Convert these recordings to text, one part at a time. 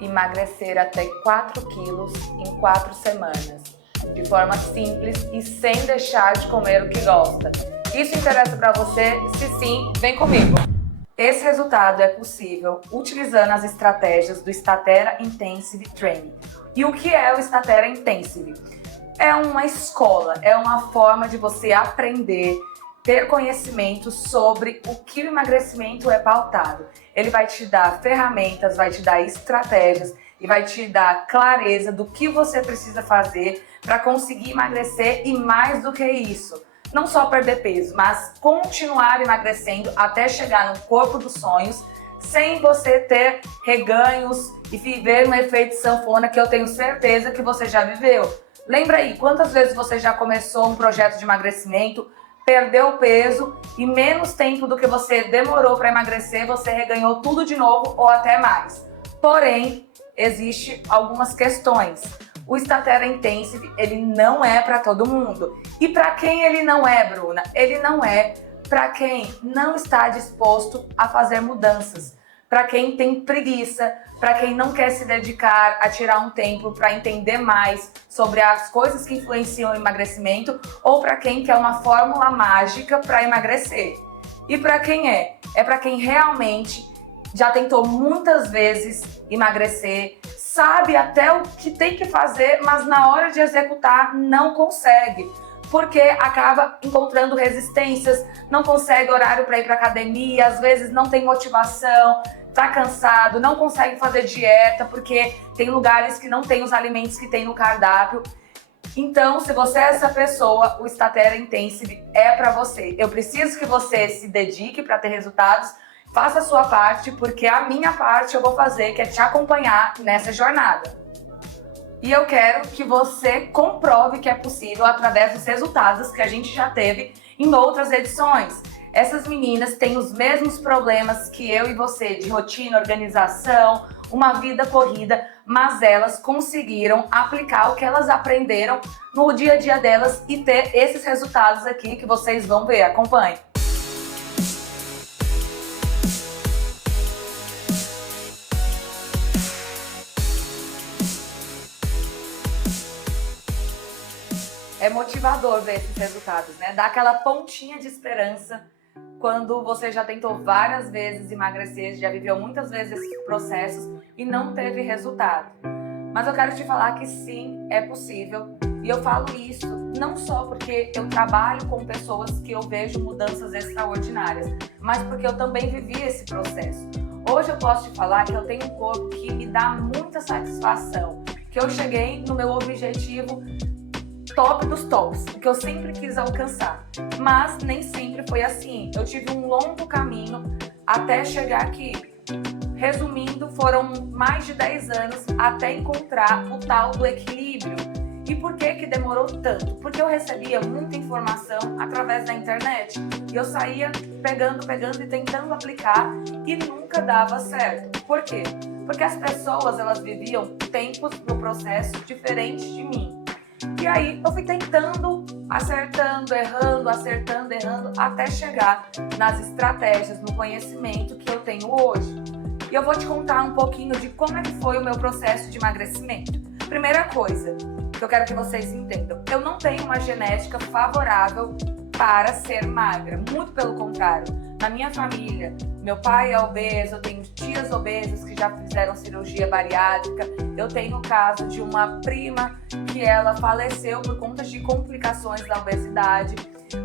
emagrecer até 4 quilos em 4 semanas, de forma simples e sem deixar de comer o que gosta. Isso interessa para você? Se sim, vem comigo! Esse resultado é possível utilizando as estratégias do Statera Intensive Training. E o que é o Statera Intensive? É uma escola, é uma forma de você aprender, ter conhecimento sobre o que o emagrecimento é pautado. Ele vai te dar ferramentas, vai te dar estratégias e vai te dar clareza do que você precisa fazer para conseguir emagrecer e mais do que isso. Não só perder peso, mas continuar emagrecendo até chegar no corpo dos sonhos, sem você ter reganhos e viver um efeito sanfona que eu tenho certeza que você já viveu. Lembra aí, quantas vezes você já começou um projeto de emagrecimento, perdeu peso e menos tempo do que você demorou para emagrecer, você reganhou tudo de novo ou até mais. Porém, existe algumas questões. O Statera Intensive, ele não é para todo mundo. E para quem ele não é, Bruna? Ele não é para quem não está disposto a fazer mudanças, para quem tem preguiça, para quem não quer se dedicar a tirar um tempo para entender mais sobre as coisas que influenciam o emagrecimento, ou para quem quer uma fórmula mágica para emagrecer. E para quem é? É para quem realmente já tentou muitas vezes emagrecer, sabe até o que tem que fazer, mas na hora de executar não consegue, porque acaba encontrando resistências, não consegue horário para ir para academia, às vezes não tem motivação, tá cansado, não consegue fazer dieta porque tem lugares que não tem os alimentos que tem no cardápio. Então, se você é essa pessoa, o Statera Intensive é para você. Eu preciso que você se dedique para ter resultados. Faça a sua parte, porque a minha parte eu vou fazer, que é te acompanhar nessa jornada. E eu quero que você comprove que é possível através dos resultados que a gente já teve em outras edições. Essas meninas têm os mesmos problemas que eu e você, de rotina, organização, uma vida corrida, mas elas conseguiram aplicar o que elas aprenderam no dia a dia delas e ter esses resultados aqui que vocês vão ver. Acompanhe! É motivador ver esses resultados, né? Dá aquela pontinha de esperança quando você já tentou várias vezes emagrecer, já viveu muitas vezes esses processos e não teve resultado. Mas eu quero te falar que sim, é possível. E eu falo isso não só porque eu trabalho com pessoas que eu vejo mudanças extraordinárias, mas porque eu também vivi esse processo. Hoje eu posso te falar que eu tenho um corpo que me dá muita satisfação, que eu cheguei no meu objetivo top dos tops, que eu sempre quis alcançar, mas nem sempre foi assim. Eu tive um longo caminho até chegar aqui. Resumindo, foram mais de 10 anos até encontrar o tal do equilíbrio. E por que que demorou tanto? Porque eu recebia muita informação através da internet e eu saía pegando e tentando aplicar e nunca dava certo. Por quê? Porque as pessoas, elas viviam tempos no processo diferentes de mim. E aí eu fui tentando, acertando, errando, até chegar nas estratégias, no conhecimento que eu tenho hoje. E eu vou te contar um pouquinho de como é que foi o meu processo de emagrecimento. Primeira coisa que eu quero que vocês entendam, eu não tenho uma genética favorável para ser magra, muito pelo contrário. Na minha família, meu pai é obeso, eu tenho tias obesas que já fizeram cirurgia bariátrica, eu tenho o caso de uma prima que ela faleceu por conta de complicações da obesidade.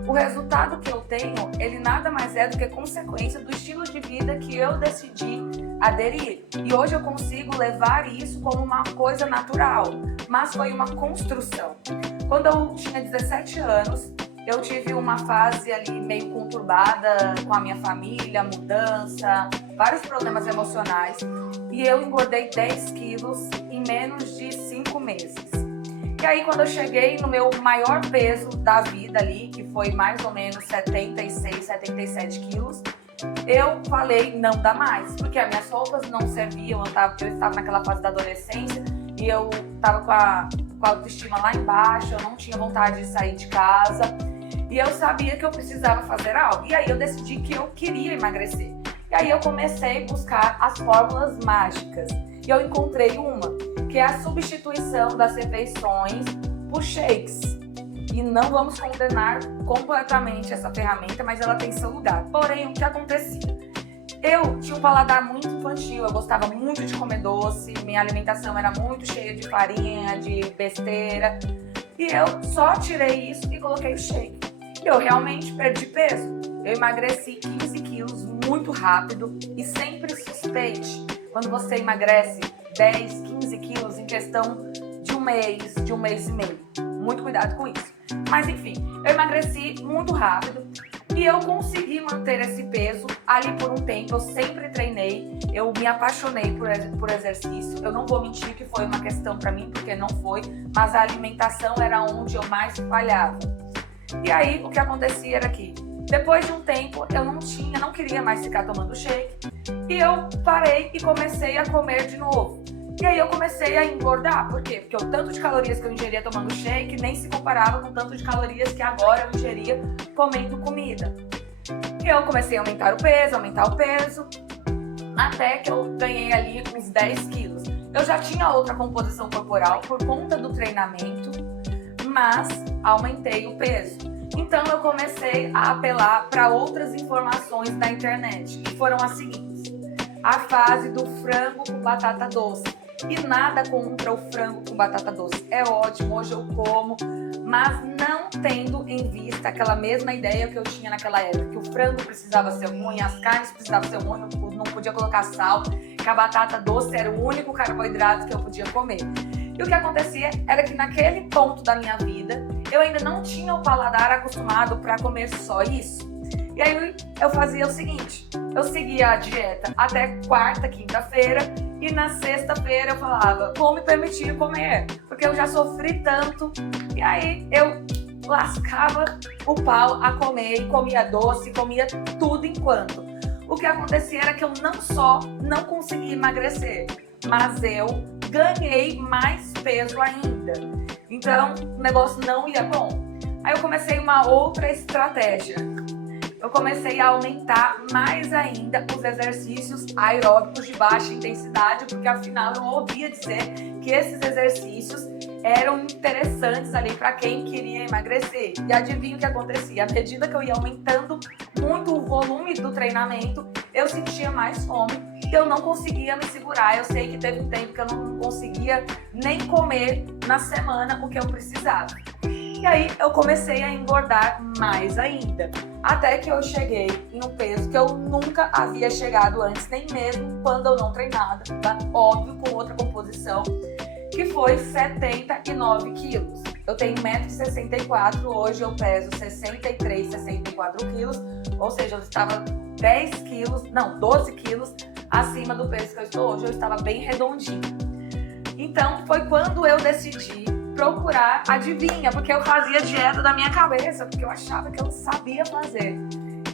O resultado que eu tenho, ele nada mais é do que consequência do estilo de vida que eu decidi aderir. E hoje eu consigo levar isso como uma coisa natural, mas foi uma construção. Quando eu tinha 17 anos, eu tive uma fase ali meio conturbada com a minha família, mudança, vários problemas emocionais. E eu engordei 10 quilos em menos de 5 meses. E aí quando eu cheguei no meu maior peso da vida ali, que foi mais ou menos 76, 77 quilos, eu falei, não dá mais. Porque as minhas roupas não serviam, eu estava naquela fase da adolescência e eu estava com a autoestima lá embaixo, eu não tinha vontade de sair de casa. E eu sabia que eu precisava fazer algo. E aí eu decidi que eu queria emagrecer. E aí eu comecei a buscar as fórmulas mágicas. e eu encontrei uma, que é a substituição das refeições por shakes. E não vamos condenar completamente essa ferramenta, mas ela tem seu lugar. Porém, o que acontecia? Eu tinha um paladar muito infantil, eu gostava muito de comer doce, minha alimentação era muito cheia de farinha, de besteira. E eu só tirei isso e coloquei o shake. E eu realmente perdi peso. Eu emagreci 15 quilos muito rápido e sempre suspeite quando você emagrece 10, 15 quilos em questão de um mês e meio. Muito cuidado com isso. Mas enfim, eu emagreci muito rápido e eu consegui manter esse peso ali por um tempo. Eu sempre treinei, eu me apaixonei por exercício. Eu não vou mentir que foi uma questão para mim, porque não foi, mas a alimentação era onde eu mais falhava. E aí o que acontecia era que depois de um tempo eu não queria mais ficar tomando shake e eu parei e comecei a comer de novo. E aí eu comecei a engordar. Por quê? Porque o tanto de calorias que eu ingeria tomando shake nem se comparava com o tanto de calorias que agora eu ingeria comendo comida. E eu comecei a aumentar o peso, até que eu ganhei ali uns 10 quilos. Eu já tinha outra composição corporal por conta do treinamento, mas aumentei o peso. Então eu comecei a apelar para outras informações da internet, que foram as seguintes: a fase do frango com batata doce. E nada contra o frango com batata doce, é ótimo, hoje eu como, mas não tendo em vista aquela mesma ideia que eu tinha naquela época, que o frango precisava ser ruim, as carnes precisavam ser ruim, não podia colocar sal, que a batata doce era o único carboidrato que eu podia comer. E o que acontecia era que naquele ponto da minha vida, eu ainda não tinha o paladar acostumado para comer só isso. E aí eu fazia o seguinte: eu seguia a dieta até quarta, quinta-feira, e na sexta-feira eu falava, vou me permitir comer, porque eu já sofri tanto. E aí eu lascava o pau a comer, e comia doce, comia tudo enquanto. O que acontecia era que eu não só não conseguia emagrecer, mas eu ganhei mais peso ainda. Então o negócio não ia bom. Aí eu comecei uma outra estratégia. Eu comecei a aumentar mais ainda os exercícios aeróbicos de baixa intensidade, porque afinal eu ouvia dizer que esses exercícios eram interessantes ali para quem queria emagrecer. E adivinha o que acontecia? À medida que eu ia aumentando muito o volume do treinamento, eu sentia mais fome e eu não conseguia me segurar. Eu sei que teve um tempo que eu não conseguia nem comer na semana o que eu precisava. E aí eu comecei a engordar mais ainda, até que eu cheguei em um peso que eu nunca havia chegado antes, nem mesmo quando eu não treinava, tá? Óbvio, com outra composição, que foi 79 quilos. Eu tenho 1,64 m, hoje eu peso 63, 64 quilos, ou seja, eu estava 12 quilos acima do peso que eu estou hoje, eu estava bem redondinho. Então foi quando eu decidi procurar, adivinha, porque eu fazia dieta da minha cabeça, porque eu achava que eu sabia fazer.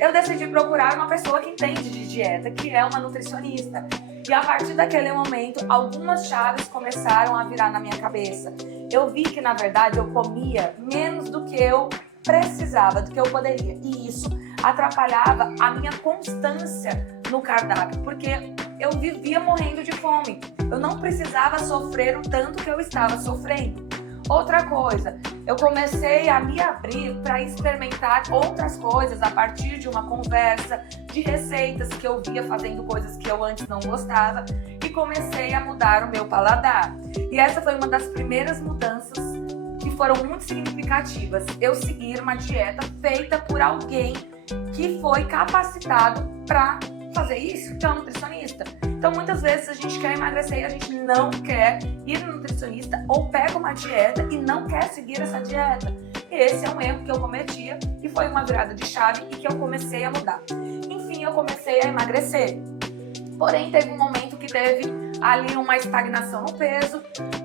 Eu decidi procurar uma pessoa que entende de dieta, que é uma nutricionista. E a partir daquele momento, algumas chaves começaram a virar na minha cabeça. Eu vi que, na verdade, eu comia menos do que eu precisava, do que eu poderia. E isso atrapalhava a minha constância no cardápio, porque eu vivia morrendo de fome. Eu não precisava sofrer o tanto que eu estava sofrendo. Outra coisa, eu comecei a me abrir para experimentar outras coisas a partir de uma conversa, de receitas que eu via fazendo coisas que eu antes não gostava, e comecei a mudar o meu paladar. E essa foi uma das primeiras mudanças que foram muito significativas. Eu seguir uma dieta feita por alguém que foi capacitado para fazer isso, que é um nutricionista. Então, muitas vezes a gente quer emagrecer e a gente não quer ir no nutricionista ou pega uma dieta e não quer seguir essa dieta. E esse é um erro que eu cometia e foi uma virada de chave e que eu comecei a mudar. Enfim, eu comecei a emagrecer. Porém, teve um momento que teve ali uma estagnação no peso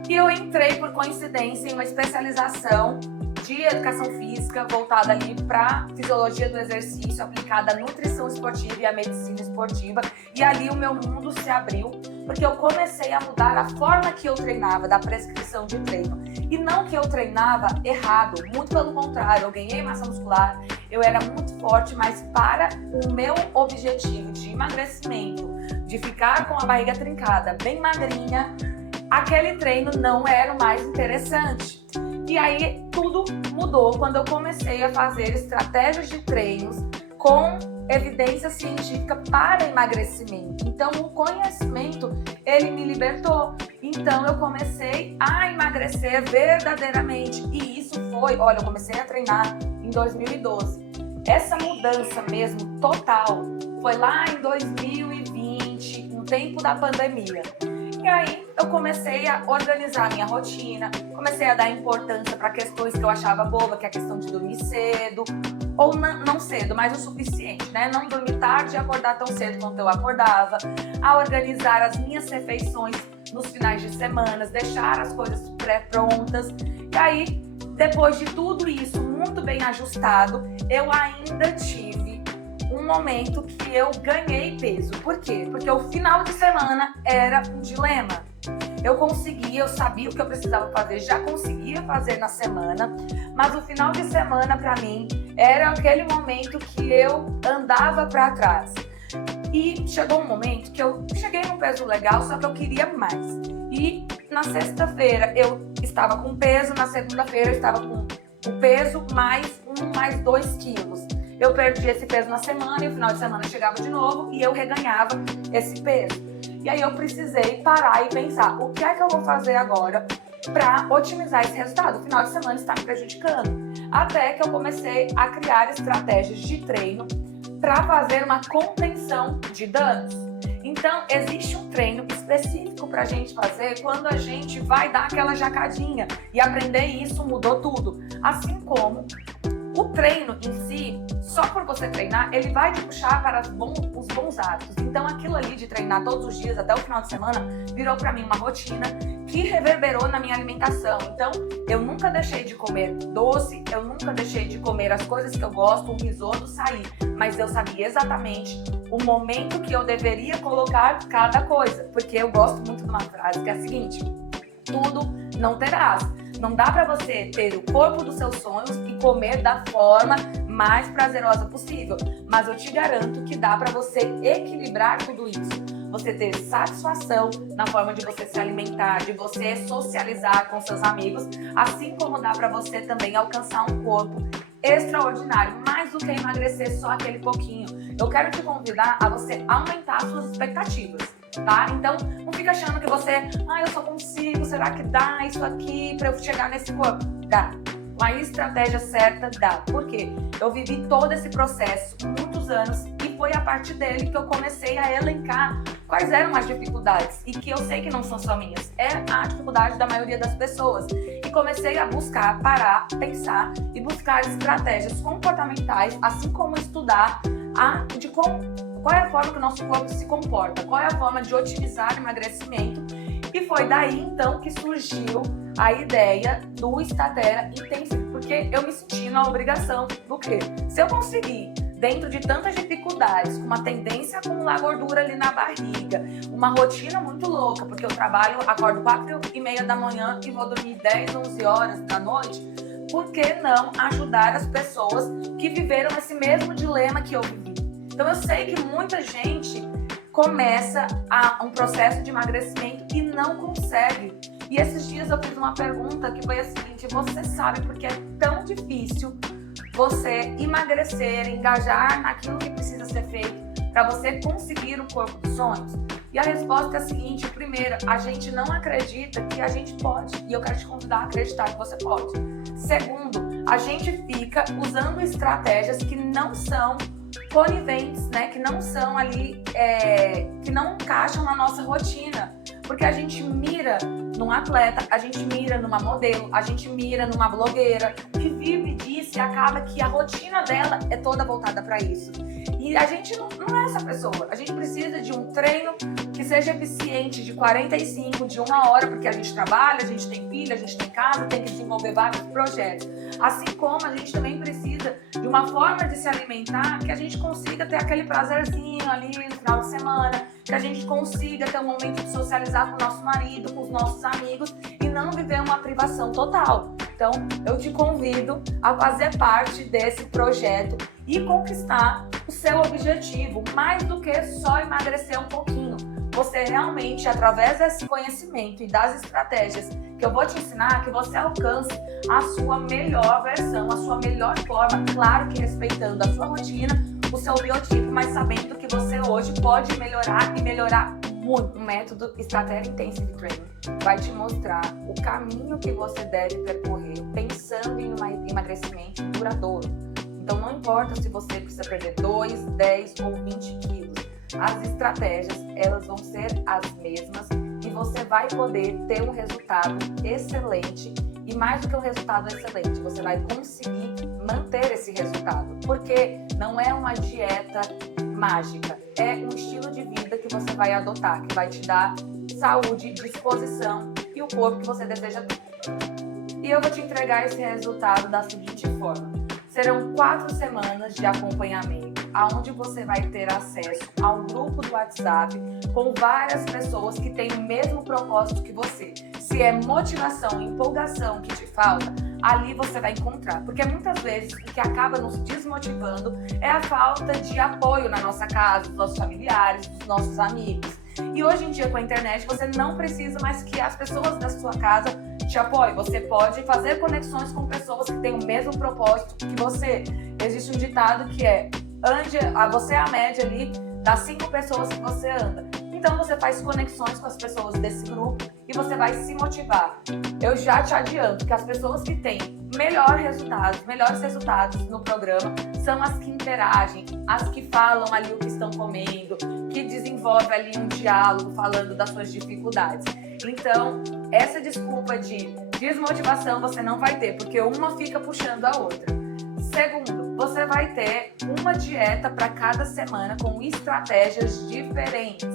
e eu entrei por coincidência em uma especialização de educação física voltada ali para fisiologia do exercício, aplicada à nutrição esportiva e à medicina esportiva. E ali o meu mundo se abriu porque eu comecei a mudar a forma que eu treinava, da prescrição de treino. E não que eu treinava errado, muito pelo contrário, eu ganhei massa muscular, eu era muito forte, mas para o meu objetivo de emagrecimento, de ficar com a barriga trincada, bem magrinha, aquele treino não era o mais interessante. E aí tudo mudou quando eu comecei a fazer estratégias de treinos com evidência científica para emagrecimento. Então o conhecimento, ele me libertou. Então eu comecei a emagrecer verdadeiramente. E isso foi, olha, eu comecei a treinar em 2012. Essa mudança mesmo, total, foi lá em 2020, no tempo da pandemia. E aí eu comecei a organizar a minha rotina, comecei a dar importância para questões que eu achava boba, que é a questão de dormir cedo, ou não cedo, mas o suficiente, né? Não dormir tarde e acordar tão cedo quanto eu acordava, a organizar as minhas refeições nos finais de semana, deixar as coisas pré-prontas. E aí, depois de tudo isso muito bem ajustado, eu ainda tive um momento que eu ganhei peso. Por quê? Porque o final de semana era um dilema. Eu sabia o que eu precisava fazer, já conseguia fazer na semana, mas o final de semana para mim era aquele momento que eu andava para trás. E chegou um momento que eu cheguei num peso legal, só que eu queria mais. E na sexta-feira eu estava com peso, na segunda-feira eu estava com o peso mais 2 quilos. Eu perdi esse peso na semana e no final de semana chegava de novo e eu reganhava esse peso. E aí eu precisei parar e pensar, o que é que eu vou fazer agora para otimizar esse resultado? O final de semana está me prejudicando. Até que eu comecei a criar estratégias de treino para fazer uma contenção de danos. Então, existe um treino específico para a gente fazer quando a gente vai dar aquela jacadinha. E aprender isso mudou tudo. Assim como o treino em si, só por você treinar, ele vai te puxar para os bons hábitos. Então, aquilo ali de treinar todos os dias até o final de semana virou para mim uma rotina que reverberou na minha alimentação. Então, eu nunca deixei de comer doce, eu nunca deixei de comer as coisas que eu gosto, um risoto, sair. Mas eu sabia exatamente o momento que eu deveria colocar cada coisa. Porque eu gosto muito de uma frase que é a seguinte: tudo não terás. Não dá para você ter o corpo dos seus sonhos e comer da forma mais prazerosa possível. Mas eu te garanto que dá para você equilibrar tudo isso. Você ter satisfação na forma de você se alimentar, de você socializar com seus amigos, assim como dá para você também alcançar um corpo extraordinário, mais do que emagrecer só aquele pouquinho. Eu quero te convidar a você aumentar suas expectativas, tá? Então, não fica achando que você, eu só consigo, será que dá isso aqui para eu chegar nesse corpo? Dá. Com a estratégia certa, dá. Por quê? Eu vivi todo esse processo, muitos anos, e foi a partir dele que eu comecei a elencar quais eram as dificuldades, e que eu sei que não são só minhas, é a dificuldade da maioria das pessoas. E comecei a buscar, parar, pensar e buscar estratégias comportamentais, assim como estudar qual é a forma que o nosso corpo se comporta, qual é a forma de otimizar o emagrecimento. E foi daí então que surgiu a ideia do Statera Intensive, porque eu me senti na obrigação do quê? Se eu conseguir, dentro de tantas dificuldades, com uma tendência a acumular gordura ali na barriga, uma rotina muito louca, porque eu acordo 4h30 da manhã e vou dormir 10, 11 horas da noite, por que não ajudar as pessoas que viveram esse mesmo dilema que eu vivi? Então eu sei que muita gente começa um processo de emagrecimento e não consegue. E esses dias eu fiz uma pergunta que foi a seguinte: você sabe por que é tão difícil você emagrecer, engajar naquilo que precisa ser feito para você conseguir o corpo dos sonhos? E a resposta é a seguinte: primeiro, a gente não acredita que a gente pode, e eu quero te convidar a acreditar que você pode. Segundo, a gente fica usando estratégias que não são coniventes, né? Que não são ali, que não encaixam na nossa rotina. Porque a gente mira num atleta, a gente mira numa modelo, a gente mira numa blogueira que vive disso e acaba que a rotina dela é toda voltada para isso. E a gente não é essa pessoa. A gente precisa de um treino que seja eficiente de 45, de 1 hora, porque a gente trabalha, a gente tem filho, a gente tem casa, tem que desenvolver vários projetos. Assim como a gente também precisa comida, de uma forma de se alimentar que a gente consiga ter aquele prazerzinho ali no final de semana, que a gente consiga ter um momento de socializar com o nosso marido, com os nossos amigos e não viver uma privação total. Então, eu te convido a fazer parte desse projeto e conquistar o seu objetivo, mais do que só emagrecer um pouquinho. Você realmente, através desse conhecimento e das estratégias que eu vou te ensinar, que você alcance a sua melhor versão, a sua melhor forma, claro que respeitando a sua rotina, o seu biotipo, mas sabendo que você hoje pode melhorar e melhorar muito. O método Strategy Intensive Training vai te mostrar o caminho que você deve percorrer pensando em um emagrecimento duradouro. Então não importa se você precisa perder 2, 10 ou 20 quilos, as estratégias elas vão ser as mesmas e você vai poder ter um resultado excelente e mais do que um resultado excelente, você vai conseguir manter esse resultado, porque não é uma dieta mágica, é um estilo de vida que você vai adotar, que vai te dar saúde, disposição e o corpo que você deseja ter. E eu vou te entregar esse resultado da seguinte forma. Serão 4 semanas de acompanhamento, onde você vai ter acesso a um grupo do WhatsApp com várias pessoas que têm o mesmo propósito que você. Se é motivação, empolgação que te falta, ali você vai encontrar. Porque muitas vezes o que acaba nos desmotivando é a falta de apoio na nossa casa, dos nossos familiares, dos nossos amigos. E hoje em dia com a internet você não precisa mais que as pessoas da sua casa te apoiem. Você pode fazer conexões com pessoas que têm o mesmo propósito que você. Existe um ditado que é: você é a média ali das 5 pessoas que você anda. Então você faz conexões com as pessoas desse grupo e você vai se motivar. Eu já te adianto que as pessoas que têm melhores resultados no programa são as que interagem, as que falam ali o que estão comendo, que desenvolvem ali um diálogo falando das suas dificuldades. Então, essa desculpa de desmotivação você não vai ter, porque uma fica puxando a outra. Segundo, você vai ter uma dieta para cada semana com estratégias diferentes.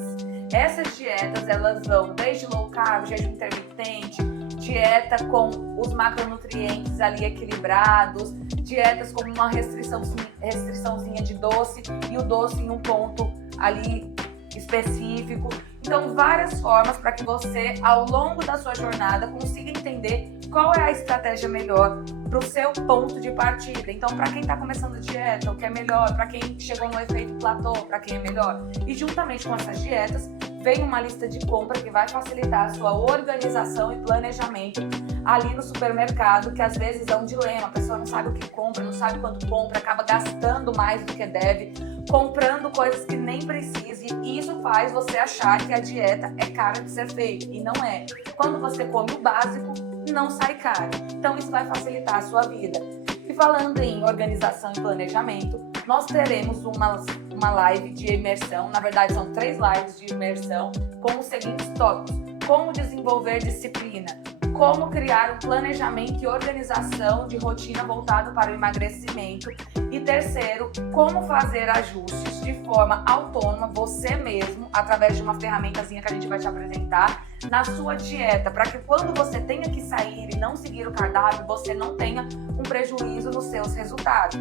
Essas dietas, elas vão desde low carb, jejum intermitente, dieta com os macronutrientes ali equilibrados, dietas com uma restriçãozinha de doce e o doce em um ponto ali específico. Então, várias formas para que você, ao longo da sua jornada, consiga entender qual é a estratégia melhor para o seu ponto de partida. Então, para quem está começando dieta, o que é melhor, para quem chegou no efeito platô, para quem é melhor. E juntamente com essas dietas, vem uma lista de compra que vai facilitar a sua organização e planejamento ali no supermercado, que às vezes é um dilema, a pessoa não sabe o que compra, não sabe quanto compra, acaba gastando mais do que deve, comprando coisas que nem precisa, e isso faz você achar que a dieta é cara de ser feita, e não é. Quando você come o básico, não sai caro. Então isso vai facilitar a sua vida. E falando em organização e planejamento, nós teremos uma live de imersão, na verdade são 3 lives de imersão com os seguintes tópicos: como desenvolver disciplina, como criar um planejamento e organização de rotina voltado para o emagrecimento, e terceiro, como fazer ajustes de forma autônoma, você mesmo, através de uma ferramentazinha que a gente vai te apresentar, na sua dieta, para que quando você tenha que sair e não seguir o cardápio, você não tenha um prejuízo nos seus resultados.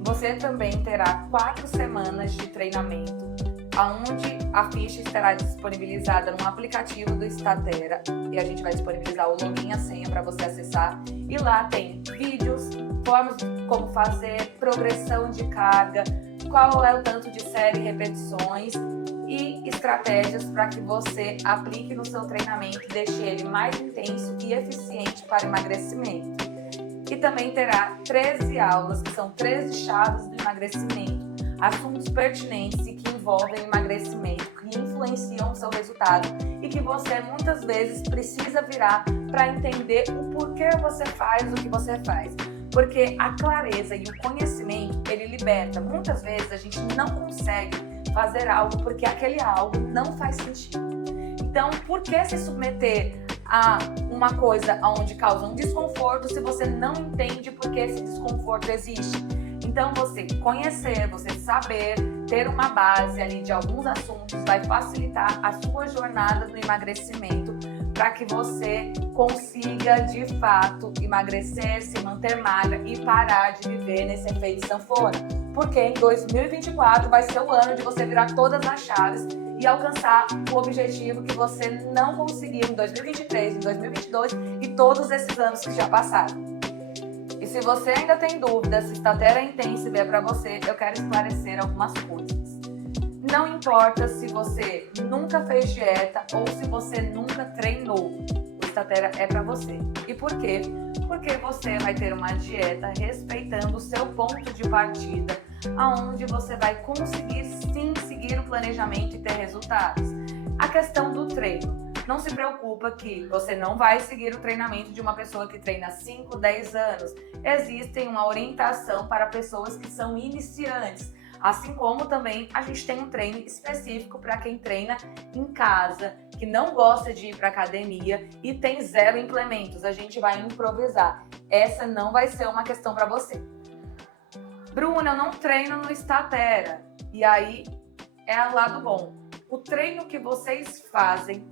Você também terá 4 semanas de treinamento, onde a ficha estará disponibilizada no aplicativo do Statera, e a gente vai disponibilizar o login e a senha para você acessar. E lá tem vídeos, formas como fazer, progressão de carga, qual é o tanto de série e repetições e estratégias para que você aplique no seu treinamento e deixe ele mais intenso e eficiente para emagrecimento. E também terá 13 aulas, que são 13 chaves do emagrecimento, assuntos pertinentes e que envolvem emagrecimento, que influenciam o seu resultado e que você muitas vezes precisa virar para entender o porquê você faz o que você faz. Porque a clareza e o conhecimento, ele liberta. Muitas vezes a gente não consegue fazer algo porque aquele algo não faz sentido. Então, por que se submeter a uma coisa onde causa um desconforto se você não entende por que esse desconforto existe? Então, você conhecer, você saber, ter uma base ali de alguns assuntos vai facilitar a sua jornada do emagrecimento para que você consiga, de fato, emagrecer, se manter magra e parar de viver nesse efeito sanfona. Porque em 2024 vai ser o ano de você virar todas as chaves e alcançar o objetivo que você não conseguiu em 2023, em 2022 e todos esses anos que já passaram. E se você ainda tem dúvida se Statera Intensive é para você, eu quero esclarecer algumas coisas. Não importa se você nunca fez dieta ou se você nunca treinou, o Statera é para você. E por quê? Porque você vai ter uma dieta respeitando o seu ponto de partida, aonde você vai conseguir sim seguir o planejamento e ter resultados. A questão do treino. Não se preocupa que você não vai seguir o treinamento de uma pessoa que treina 5, 10 anos. Existe uma orientação para pessoas que são iniciantes. Assim como também a gente tem um treino específico para quem treina em casa, que não gosta de ir para academia e tem 0 implementos. A gente vai improvisar. Essa não vai ser uma questão para você. Bruna, eu não treino no Statera. E aí é o lado bom. O treino que vocês fazem,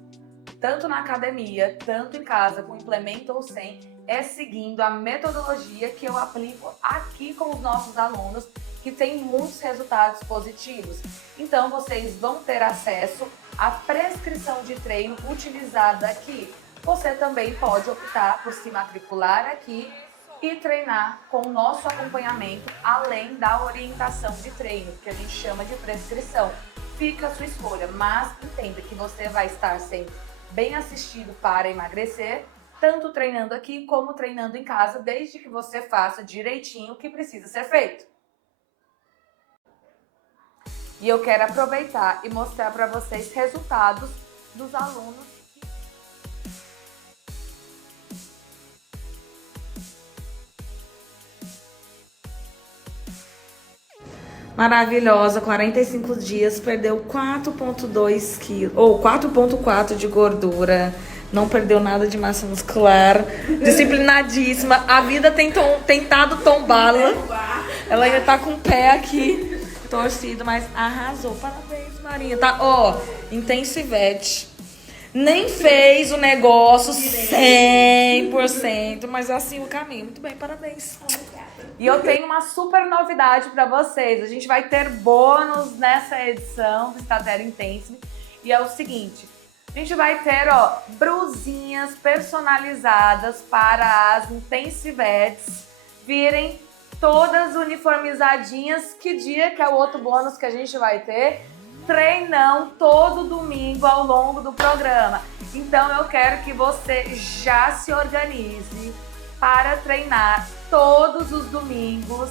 tanto na academia, tanto em casa, com implemento ou sem, é seguindo a metodologia que eu aplico aqui com os nossos alunos, que tem muitos resultados positivos. Então, vocês vão ter acesso à prescrição de treino utilizada aqui. Você também pode optar por se matricular aqui e treinar com o nosso acompanhamento, além da orientação de treino, que a gente chama de prescrição. Fica a sua escolha, mas entenda que você vai estar sendo bem assistido para emagrecer, tanto treinando aqui como treinando em casa, desde que você faça direitinho o que precisa ser feito. E eu quero aproveitar e mostrar para vocês resultados dos alunos. Maravilhosa, 45 dias, perdeu 4,2 quilos, ou 4,4 de gordura, não perdeu nada de massa muscular, disciplinadíssima, a vida tem tentado tombá-la, ela ainda tá com o pé aqui torcido, mas arrasou, parabéns Marinha, tá, ó, Intensivete, nem fez o negócio 100%, mas é assim o caminho, muito bem, parabéns. E eu tenho uma super novidade para vocês. A gente vai ter bônus nessa edição do Statera Intensive. E é o seguinte, a gente vai ter, ó, brusinhas personalizadas para as Intensivettes virem todas uniformizadinhas. Que dia que é o outro bônus que a gente vai ter? Treinão todo domingo ao longo do programa. Então eu quero que você já se organize para treinar todos os domingos,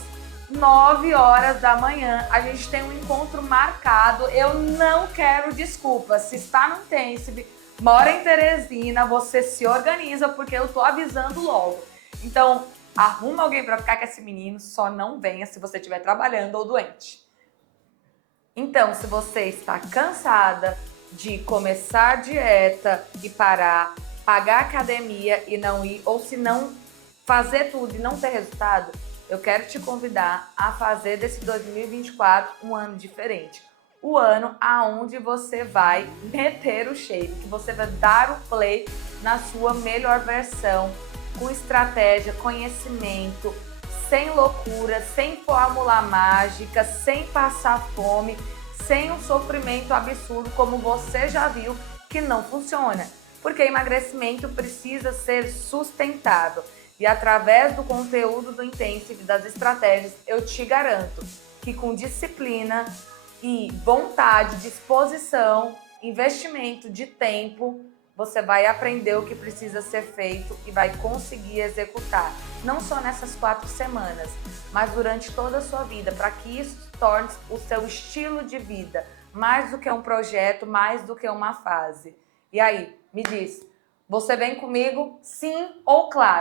9 horas da manhã. A gente tem um encontro marcado. Eu não quero desculpas. Se está no Intensive, mora em Teresina, você se organiza, porque eu tô avisando logo. Então, arruma alguém para ficar com esse menino, só não venha se você estiver trabalhando ou doente. Então, se você está cansada de começar dieta e parar, pagar academia e não ir, ou se não fazer tudo e não ter resultado, eu quero te convidar a fazer desse 2024 um ano diferente. O ano aonde você vai meter o shape, que você vai dar o play na sua melhor versão, com estratégia, conhecimento, sem loucura, sem fórmula mágica, sem passar fome, sem um sofrimento absurdo, como você já viu que não funciona. Porque emagrecimento precisa ser sustentável. E através do conteúdo do Intensive, das estratégias, eu te garanto que com disciplina e vontade, disposição, investimento de tempo, você vai aprender o que precisa ser feito e vai conseguir executar. Não só nessas 4 semanas, mas durante toda a sua vida, para que isso torne o seu estilo de vida, mais do que um projeto, mais do que uma fase. E aí, me diz, você vem comigo? Sim ou claro?